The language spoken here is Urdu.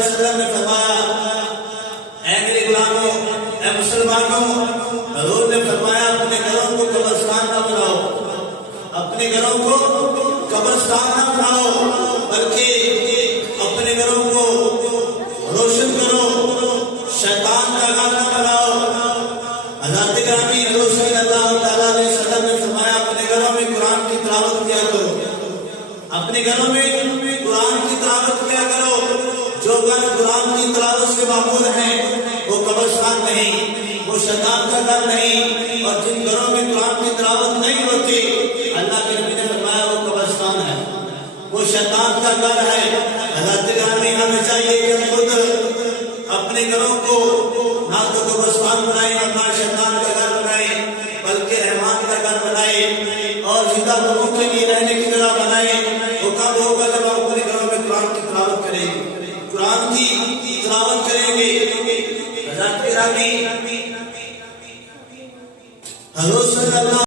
علیہ وسلم نے فرمایا اے میرے غلاموں، اے مسلمانوں، حضور نے فرمایا اپنے گھروں کو قبرستان نہ بناؤ، اپنے گھروں کو قبرستان نہ بناؤ، بلکہ اپنے گھروں کو روشن کرو، شیطان کا گھر نہ بناؤ۔ حضرت گرامی حضور صلی اللہ تعالیٰ علیہ وسلم نے فرمایا اپنے گھروں میں قرآن کی تلاوت کیا کرو، اپنے گھروں میں قرآن کی تلاوت کیا کرو۔ جو گھر قرآن کی تلاوت سے معمور ہیں وہ قبرستان نہیں، وہ شیطان کا گھر نہیں، اور جن گھروں میں قرآن کی تلاوت نہیں ہوتی اللہ کے نبی نے فرمایا وہ قبرستان ہے، وہ شیطان کا گھر ہے۔ حضرت گرامی ہمیں چاہیے کہ ہم خود اپنے گھروں کو نہ تو قبرستان بنائیں اور نہ شیطان کا گھر بنائیں، بلکہ رحمان کا گھر بنائیں اور زندہ لوگوں کے لیے رہنے کی جگہ بنائیں۔ وہ کب ہوگا جب ہم اپنے گھروں میں قرآن کی تلاوت کریں گے، قرآن کی تلاوت کریں گے۔ حضرت گرامی حضور صلی اللہ